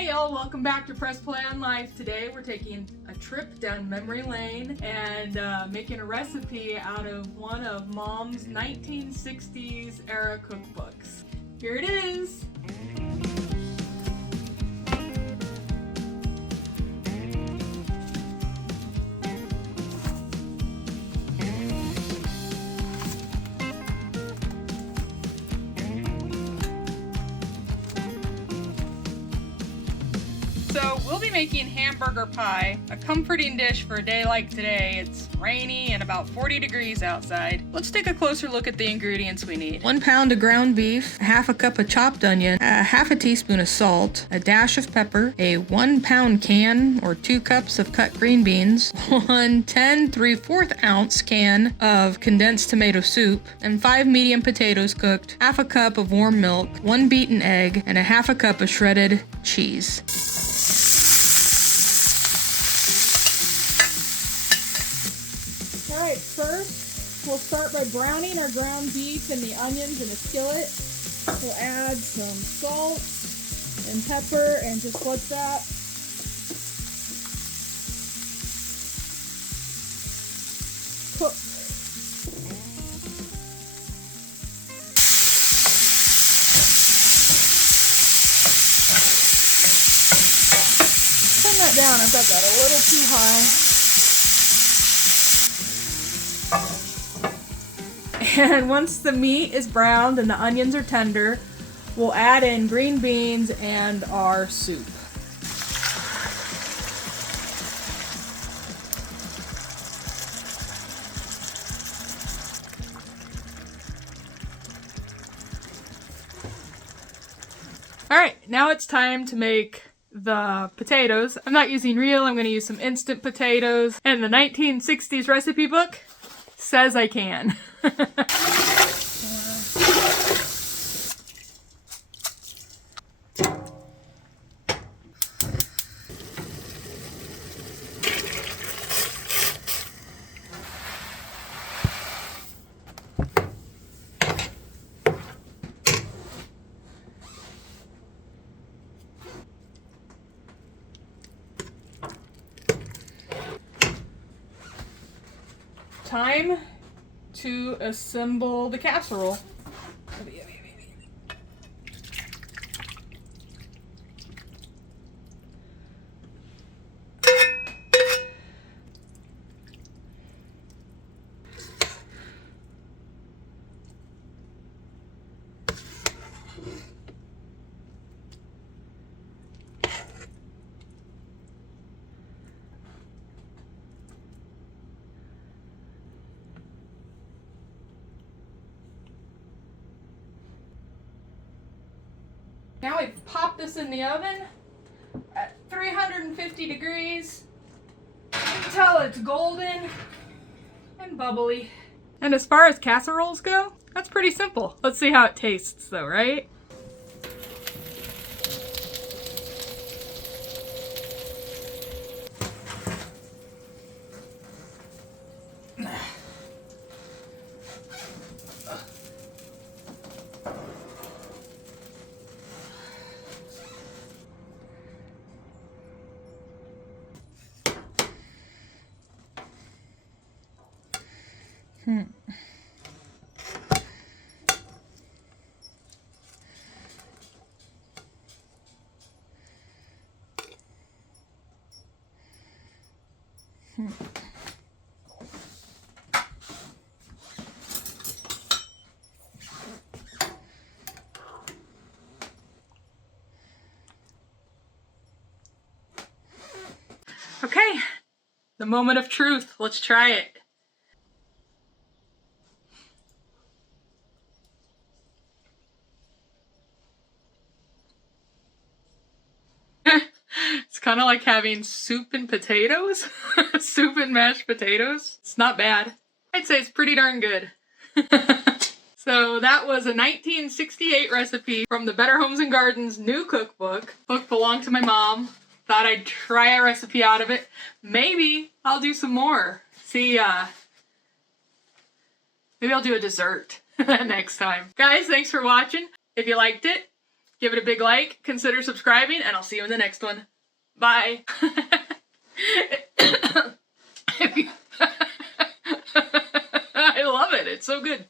Hey y'all, welcome back to Press Play on Life. Today we're taking a trip down memory lane and making a recipe out of one of Mom's 1960s era cookbooks. Here it is! So we'll be making hamburger pie, a comforting dish for a day like today. It's rainy and about 40 degrees outside. Let's take a closer look at the ingredients we need. 1 pound of ground beef, half a cup of chopped onion, half a teaspoon of salt, a dash of pepper, a 1 pound can or 2 cups of cut green beans, 1 10 3/4 ounce can of condensed tomato soup, and 5 medium potatoes cooked, half a cup of warm milk, 1 beaten egg, and a half a cup of shredded cheese. Alright, first we'll start by browning our ground beef and the onions in a skillet. We'll add some salt and pepper and just let that cook. Turn that down, I've got that a little too high. And once the meat is browned and the onions are tender, we'll add in green beans and our soup. Alright, now it's time to make the potatoes. I'm not using real, I'm going to use some instant potatoes. And the 1960s recipe book says I can. Time to assemble the casserole. Now we've popped this in the oven at 350 degrees until it's golden and bubbly. And as far as casseroles go, that's pretty simple. Let's see how it tastes though, right? Okay, the moment of truth. Let's try it. It's kind of like having soup and potatoes. Soup and mashed potatoes. It's not bad. I'd say it's pretty darn good. So that was a 1968 recipe from the Better Homes and Gardens new cookbook. Book belonged to my mom. Thought I'd try a recipe out of it. Maybe I'll do some more. See, maybe I'll do a dessert next time. Guys, thanks for watching. If you liked it, Give it a big like, consider subscribing, and I'll see you in the next one. Bye. I love it. It's so good.